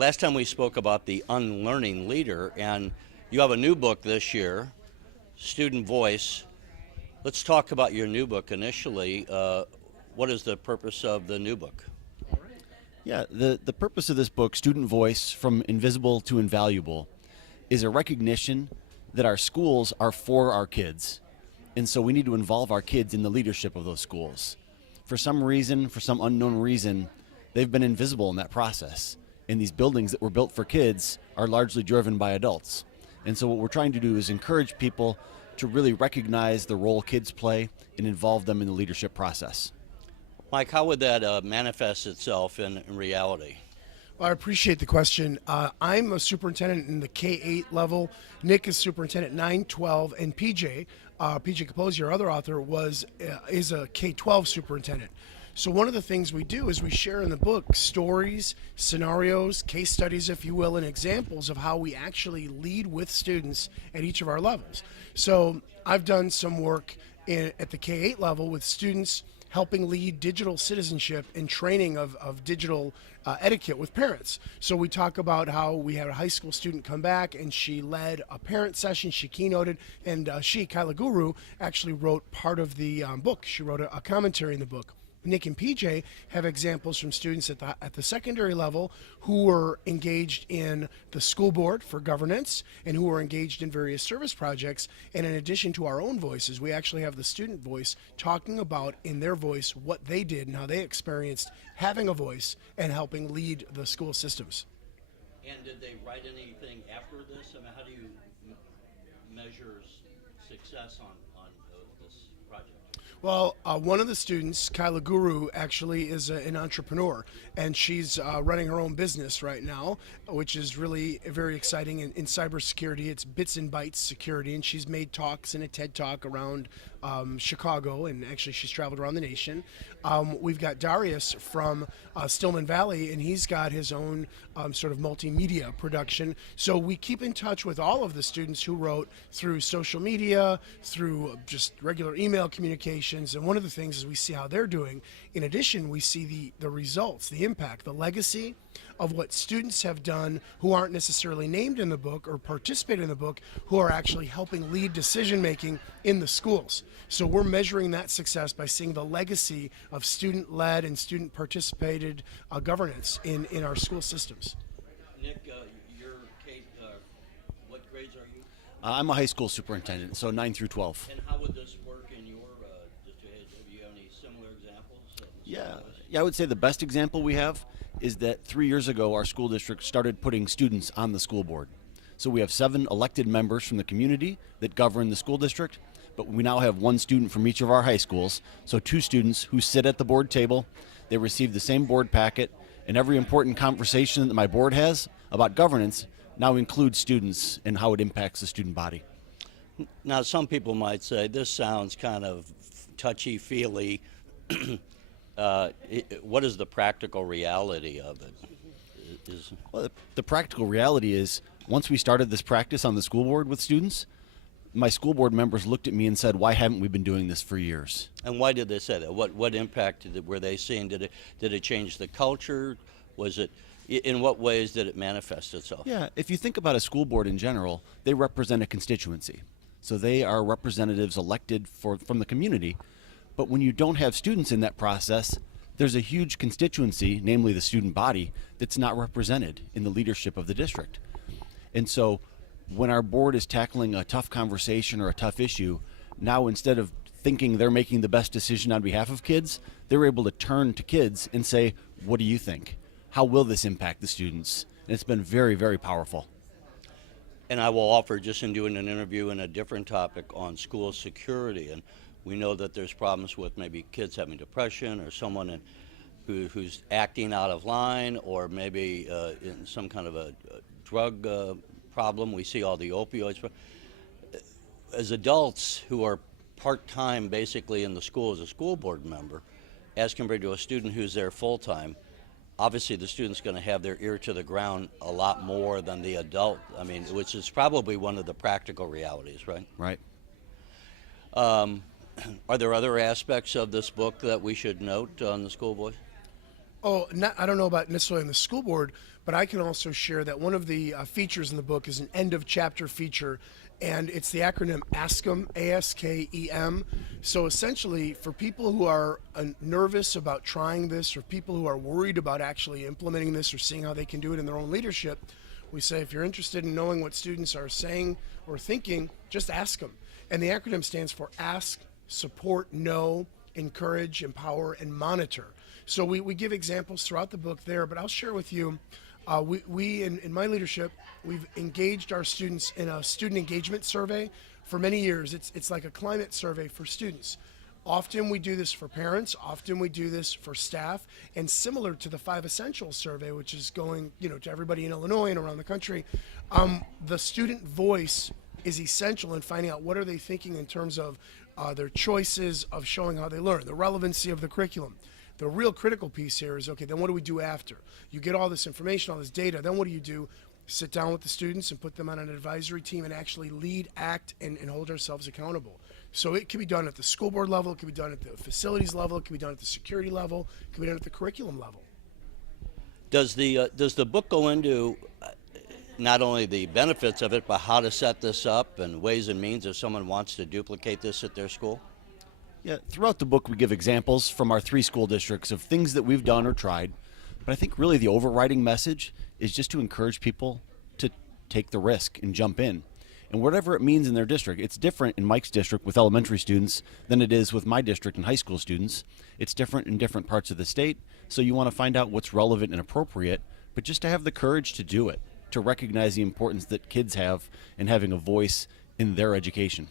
Last time we spoke about the Unlearning Leader, and you have a new book this year, Student Voice. Let's talk about your new book initially. What is the purpose of the new book? Yeah, the purpose of this book, Student Voice, From Invisible to Invaluable, is a recognition that our schools are for our kids. And so we need to involve our kids in the leadership of those schools. For some reason, for some unknown reason, they've been invisible in that process. And these buildings that were built for kids are largely driven by adults. And so what we're trying to do is encourage people to really recognize the role kids play and involve them in the leadership process. Mike, how would that manifest itself in reality? Well, I appreciate the question. I'm a superintendent in the K-8 level. Nick is superintendent 9, 12, and PJ Capozzi, our other author, is a K-12 superintendent. So one of the things we do is we share in the book stories, scenarios, case studies, if you will, and examples of how we actually lead with students at each of our levels. So I've done some work at the K-8 level with students helping lead digital citizenship and training of digital etiquette with parents. So we talk about how we had a high school student come back and she led a parent session, she keynoted, and Kyla Guru, actually wrote part of the book. She wrote a commentary in the book. Nick and PJ have examples from students at the secondary level who were engaged in the school board for governance and who were engaged in various service projects. And in addition to our own voices, we actually have the student voice talking about in their voice what they did and how they experienced having a voice and helping lead the school systems. And did they write anything after this? I mean, how do you measure success on this project? Well, one of the students, Kyla Guru, actually is an entrepreneur, and she's running her own business right now, which is really very exciting in cybersecurity. It's Bits and Bytes Security, and she's made talks in a TED Talk around Chicago, and actually she's traveled around the nation. We've got Darius from Stillman Valley, and he's got his own sort of multimedia production. So we keep in touch with all of the students who wrote through social media, through just regular email communications, and one of the things is we see how they're doing. In addition, we see the results, the impact, the legacy of what students have done who aren't necessarily named in the book or participate in the book, who are actually helping lead decision making in the schools. So we're measuring that success by seeing the legacy of student-led and student-participated governance in our school systems. Nick, Kate, what grades are you? I'm a high school superintendent, so 9 through 12. And how would this work in your district? Do you have any similar examples? Yeah, I would say the best example we have is that 3 years ago our school district started putting students on the school board. So we have 7 elected members from the community that govern the school district, but we now have 1 student from each of our high schools, so 2 students who sit at the board table. They receive the same board packet, and every important conversation that my board has about governance now includes students and how it impacts the student body. Now, some people might say this sounds kind of touchy-feely. What is the practical reality of it? Well, the practical reality is, once we started this practice on the school board with students, my school board members looked at me and said, "Why haven't we been doing this for years?" And why did they say that? What impact were they seeing? Did it change the culture? Was it, in what ways did it manifest itself? Yeah, if you think about a school board in general, they represent a constituency. So they are representatives elected from the community. But when you don't have students in that process, there's a huge constituency, namely the student body, that's not represented in the leadership of the district. And so when our board is tackling a tough conversation or a tough issue, now instead of thinking they're making the best decision on behalf of kids, they're able to turn to kids and say, "What do you think? How will this impact the students?" And it's been very, very powerful. And I will offer, just in doing an interview in a different topic on school security, and we know that there's problems with maybe kids having depression or someone who's acting out of line, or maybe in some kind of a drug problem. We see all the opioids. As adults who are part-time basically in the school as a school board member, as compared to a student who's there full-time, obviously the student's going to have their ear to the ground a lot more than the adult. I mean, which is probably one of the practical realities, right? Right. Are there other aspects of this book that we should note on the school board? I don't know about necessarily on the school board, but but I can also share that one of the features in the book is an end of chapter feature, and it's the acronym ASKEM, ASKEM. So essentially, for people who are nervous about trying this, or people who are worried about actually implementing this or seeing how they can do it in their own leadership, we say if you're interested in knowing what students are saying or thinking, just ask them. And the acronym stands for ask, support, know, encourage, empower, and monitor. So we give examples throughout the book there, but I'll share with you, we in my leadership, we've engaged our students in a student engagement survey for many years. It's like a climate survey for students. Often we do this for parents, often we do this for staff, and similar to the 5 Essentials survey, which is going to everybody in Illinois and around the country, the student voice is essential in finding out what are they thinking in terms of their choices of showing how they learn, the relevancy of the curriculum. The real critical piece here is, okay, then what do we do after? You get all this information, all this data, then what do? Sit down with the students and put them on an advisory team and actually lead, act, and hold ourselves accountable. So it can be done at the school board level, it can be done at the facilities level, it can be done at the security level, it can be done at the curriculum level. Does the book go into not only the benefits of it, but how to set this up and ways and means if someone wants to duplicate this at their school? Yeah, throughout the book we give examples from our 3 school districts of things that we've done or tried, but I think really the overriding message is just to encourage people to take the risk and jump in. And whatever it means in their district, it's different in Mike's district with elementary students than it is with my district and high school students. It's different in different parts of the state, so you want to find out what's relevant and appropriate, but just to have the courage to do it, to recognize the importance that kids have in having a voice in their education.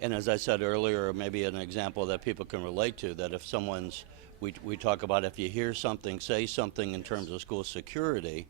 And as I said earlier, maybe an example that people can relate to, that if someone's, we talk about if you hear something, say something in terms of school security,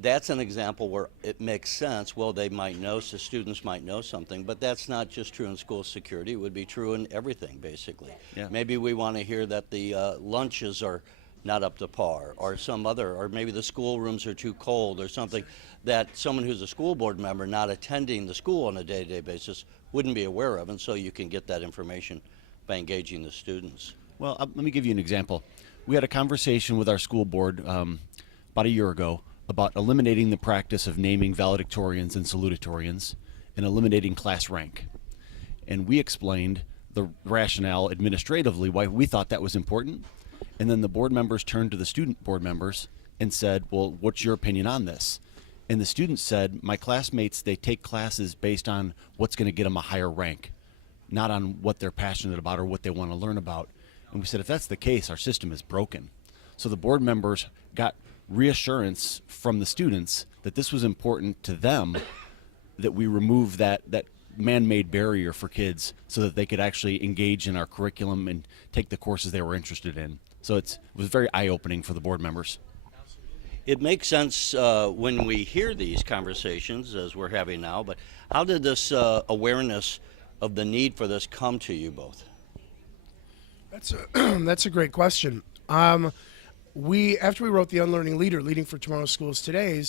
that's an example where it makes sense. Well, they might know, so students might know something, but that's not just true in school security. It would be true in everything, basically. Yeah. Maybe we want to hear that the lunches are not up to par, or some other, or maybe the schoolrooms are too cold, or something that someone who's a school board member not attending the school on a day-to-day basis wouldn't be aware of, and so you can get that information by engaging the students. Well, let me give you an example. We had a conversation with our school board about a year ago about eliminating the practice of naming valedictorians and salutatorians and eliminating class rank. And we explained the rationale administratively why we thought that was important. And then the board members turned to the student board members and said, well, what's your opinion on this? And the students said, my classmates, they take classes based on what's going to get them a higher rank, not on what they're passionate about or what they want to learn about. And we said, if that's the case, our system is broken. So the board members got reassurance from the students that this was important to them, that we remove that man-made barrier for kids so that they could actually engage in our curriculum and take the courses they were interested in. So it was very eye-opening for the board members. It makes sense when we hear these conversations as we're having now, but how did this awareness of the need for this come to you both? That's a great question. After we wrote the Unlearning Leader, Leading for Tomorrow's Schools Today,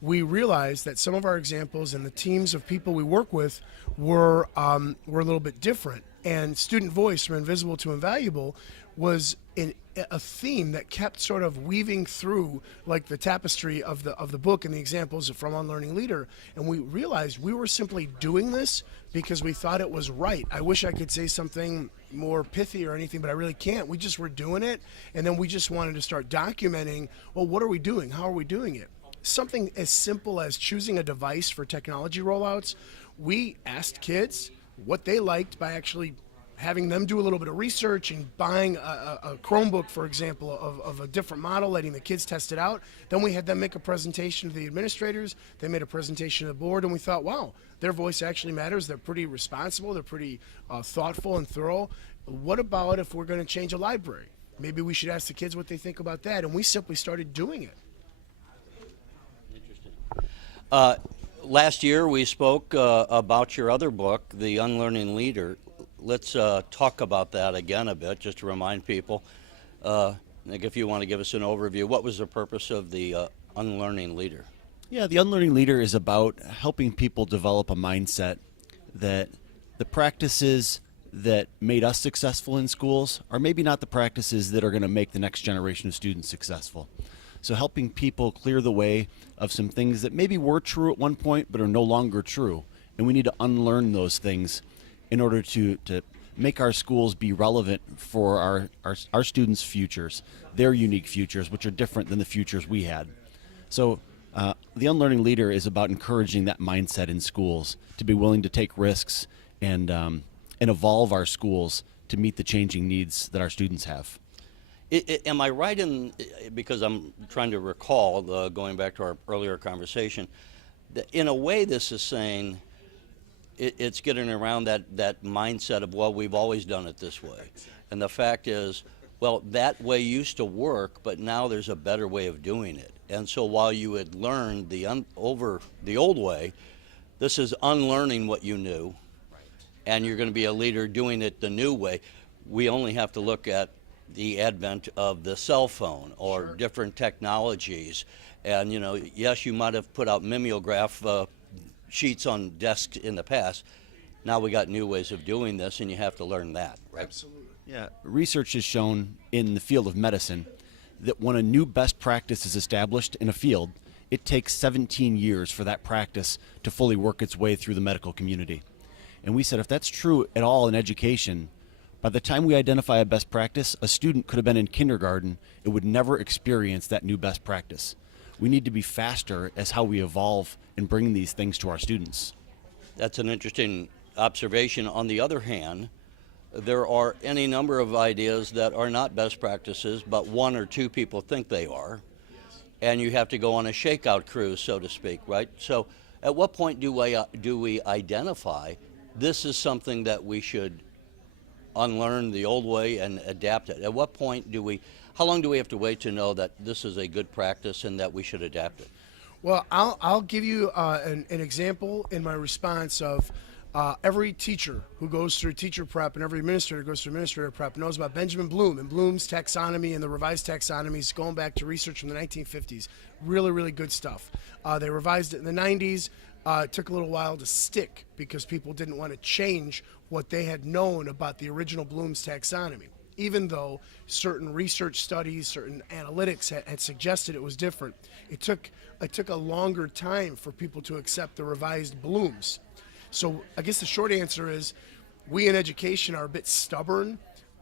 we realized that some of our examples and the teams of people we work with were a little bit different. And student voice, from invisible to invaluable, was a theme that kept sort of weaving through like the tapestry of the book and the examples from Unlearning Leader. And we realized we were simply doing this because we thought it was right. I wish I could say something more pithy or anything, but I really can't. We just were doing it, and then we just wanted to start documenting, well, what are we doing? How are we doing it? Something as simple as choosing a device for technology rollouts. We asked kids what they liked by actually having them do a little bit of research and buying a Chromebook, for example, of a different model, letting the kids test it out. Then we had them make a presentation to the administrators. They made a presentation to the board, and we thought, wow, their voice actually matters. They're pretty responsible. They're pretty thoughtful and thorough. What about if we're going to change a library? Maybe we should ask the kids what they think about that, and we simply started doing it. Interesting. Last year we spoke about your other book, The Unlearning Leader. Let's talk about that again a bit, just to remind people. Nick, if you want to give us an overview, what was the purpose of the Unlearning Leader? Yeah, the Unlearning Leader is about helping people develop a mindset that the practices that made us successful in schools are maybe not the practices that are going to make the next generation of students successful. So helping people clear the way of some things that maybe were true at one point but are no longer true. And we need to unlearn those things in order to make our schools be relevant for our students' futures, their unique futures, which are different than the futures we had. So the Unlearning Leader is about encouraging that mindset in schools to be willing to take risks and evolve our schools to meet the changing needs that our students have. Am I right in, because I'm trying to recall, going back to our earlier conversation, that in a way this is saying it's getting around that mindset of, well, we've always done it this way. And the fact is, well, that way used to work, but now there's a better way of doing it. And so while you had learned over the old way, this is unlearning what you knew, and you're going to be a leader doing it the new way. We only have to look at the advent of the cell phone or different technologies. And, yes, you might have put out mimeograph sheets on desks in the past. Now we got new ways of doing this, and you have to learn that, right? Absolutely. Yeah, research has shown in the field of medicine that when a new best practice is established in a field, it takes 17 years for that practice to fully work its way through the medical community. And we said if that's true at all in education, by the time we identify a best practice, a student could have been in kindergarten and would never experience that new best practice. We need to be faster as how we evolve and bring these things to our students. That's an interesting observation. On the other hand, there are any number of ideas that are not best practices, but one or two people think they are. And you have to go on a shakeout cruise, so to speak, right? So at what point do we identify this is something that we should unlearn the old way and adapt it? At what point how long do we have to wait to know that this is a good practice and that we should adapt it? Well, I'll give you an example in my response of every teacher who goes through teacher prep and every administrator who goes through administrator prep knows about Benjamin Bloom and Bloom's taxonomy and the revised taxonomies going back to research from the 1950s. Really, really good stuff. They revised it in the 90s. It took a little while to stick because people didn't want to change what they had known about the original Bloom's taxonomy, even though certain research studies, certain analytics had suggested it was different. It took a longer time for people to accept the revised Bloom's. So I guess the short answer is we in education are a bit stubborn,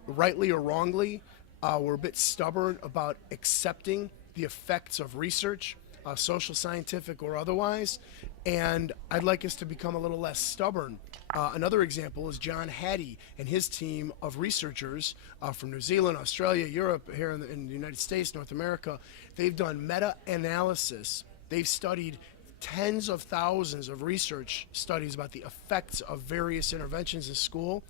rightly or wrongly. We're a bit stubborn about accepting the effects of research, social, scientific, or otherwise. And I'd like us to become a little less stubborn. Another example is John Hattie and his team of researchers from New Zealand, Australia, Europe, here in the United States, North America. They've done meta-analysis. They've studied tens of thousands of research studies about the effects of various interventions in school.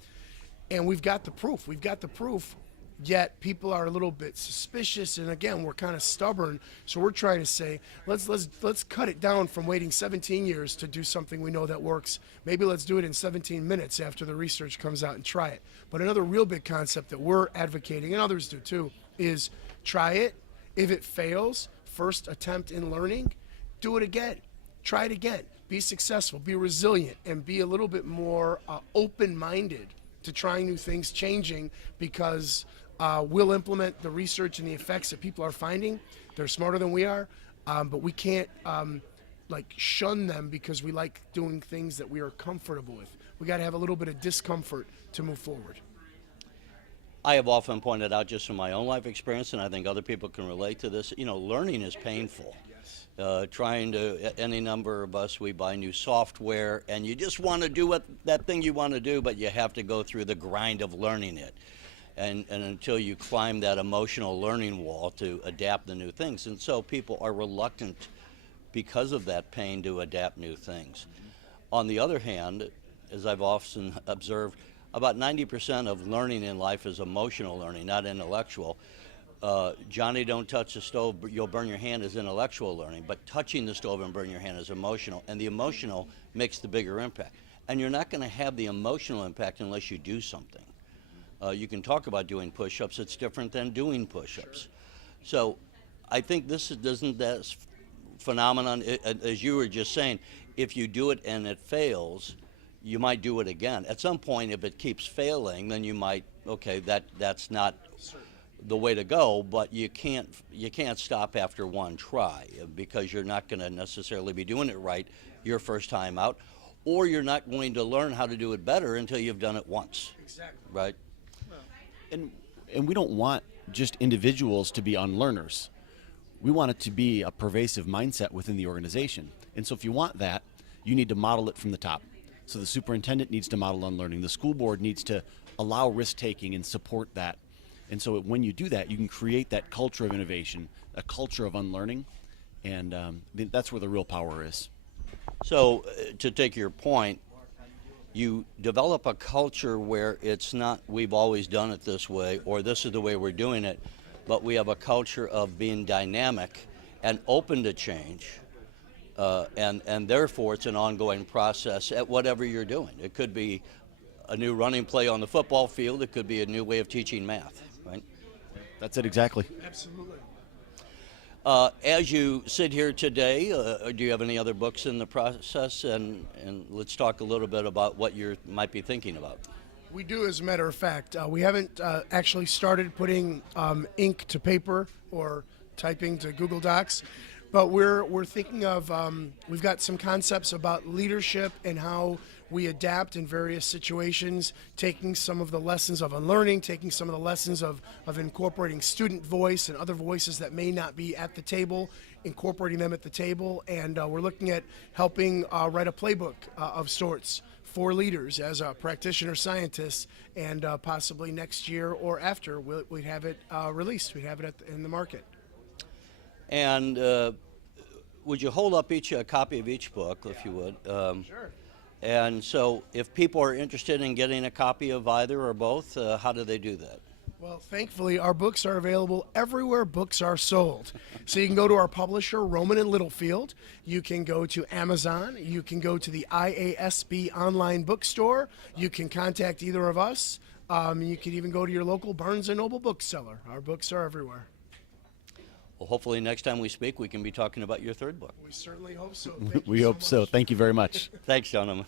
And we've got the proof. Yet people are a little bit suspicious, and again, we're kind of stubborn. So we're trying to say, let's cut it down from waiting 17 years to do something we know that works. Maybe let's do it in 17 minutes after the research comes out and try it. But another real big concept that we're advocating, and others do too, is try it. If it fails, first attempt in learning, do it again. Try it again. Be successful. Be resilient, and be a little bit more open-minded to trying new things, changing, because we'll implement the research and the effects that people are finding. They're smarter than we are, but we can't shun them because we like doing things that we are comfortable with. We got to have a little bit of discomfort to move forward. I have often pointed out, just from my own life experience, and I think other people can relate to this, learning is painful. Any number of us, we buy new software, and you just want to do that thing you want to do, but you have to go through the grind of learning it. And until you climb that emotional learning wall to adapt the new things. And so people are reluctant because of that pain to adapt new things. On the other hand, as I've often observed, about 90% of learning in life is emotional learning, not intellectual. Johnny, don't touch the stove, you'll burn your hand is intellectual learning, but touching the stove and burn your hand is emotional, and the emotional makes the bigger impact. And you're not going to have the emotional impact unless you do something. You can talk about doing push-ups, it's different than doing push-ups. Sure. So I think that phenomenon, as you were just saying, if you do it and it fails, you might do it again. At some point, if it keeps failing, then you might, okay, that's not the way to go, but you can't stop after one try, because you're not going to necessarily be doing it right your first time out, or you're not going to learn how to do it better until you've done it once. Exactly. Right? And we don't want just individuals to be unlearners. We want it to be a pervasive mindset within the organization. And so if you want that, you need to model it from the top. So the superintendent needs to model unlearning. The school board needs to allow risk-taking and support that. And so when you do that, you can create that culture of innovation, a culture of unlearning, and that's where the real power is. So, to take your point, you develop a culture where it's not, we've always done it this way, or this is the way we're doing it, but we have a culture of being dynamic and open to change, and therefore it's an ongoing process at whatever you're doing. It could be a new running play on the football field, it could be a new way of teaching math, right? That's it exactly. Absolutely. As you sit here today, do you have any other books in the process? And let's talk a little bit about what you might be thinking about. We do, as a matter of fact. We haven't actually started putting ink to paper or typing to Google Docs, but we're thinking of, we've got some concepts about leadership and how we adapt in various situations, taking some of the lessons of unlearning, taking some of the lessons of incorporating student voice and other voices that may not be at the table, incorporating them at the table, and we're looking at helping write a playbook of sorts for leaders as practitioner scientists, and possibly next year or after we'd have it released, we'd have it in the market. And would you hold up a copy of each book, if you would? Sure. And so if people are interested in getting a copy of either or both, how do they do that? Well, thankfully, our books are available everywhere books are sold. So you can go to our publisher, Roman and Littlefield. You can go to Amazon. You can go to the IASB online bookstore. You can contact either of us. You can even go to your local Barnes & Noble bookseller. Our books are everywhere. Well, hopefully next time we speak, we can be talking about your third book. We certainly hope so. Thank you We so hope so. much. Thank you very much. Thanks, gentlemen.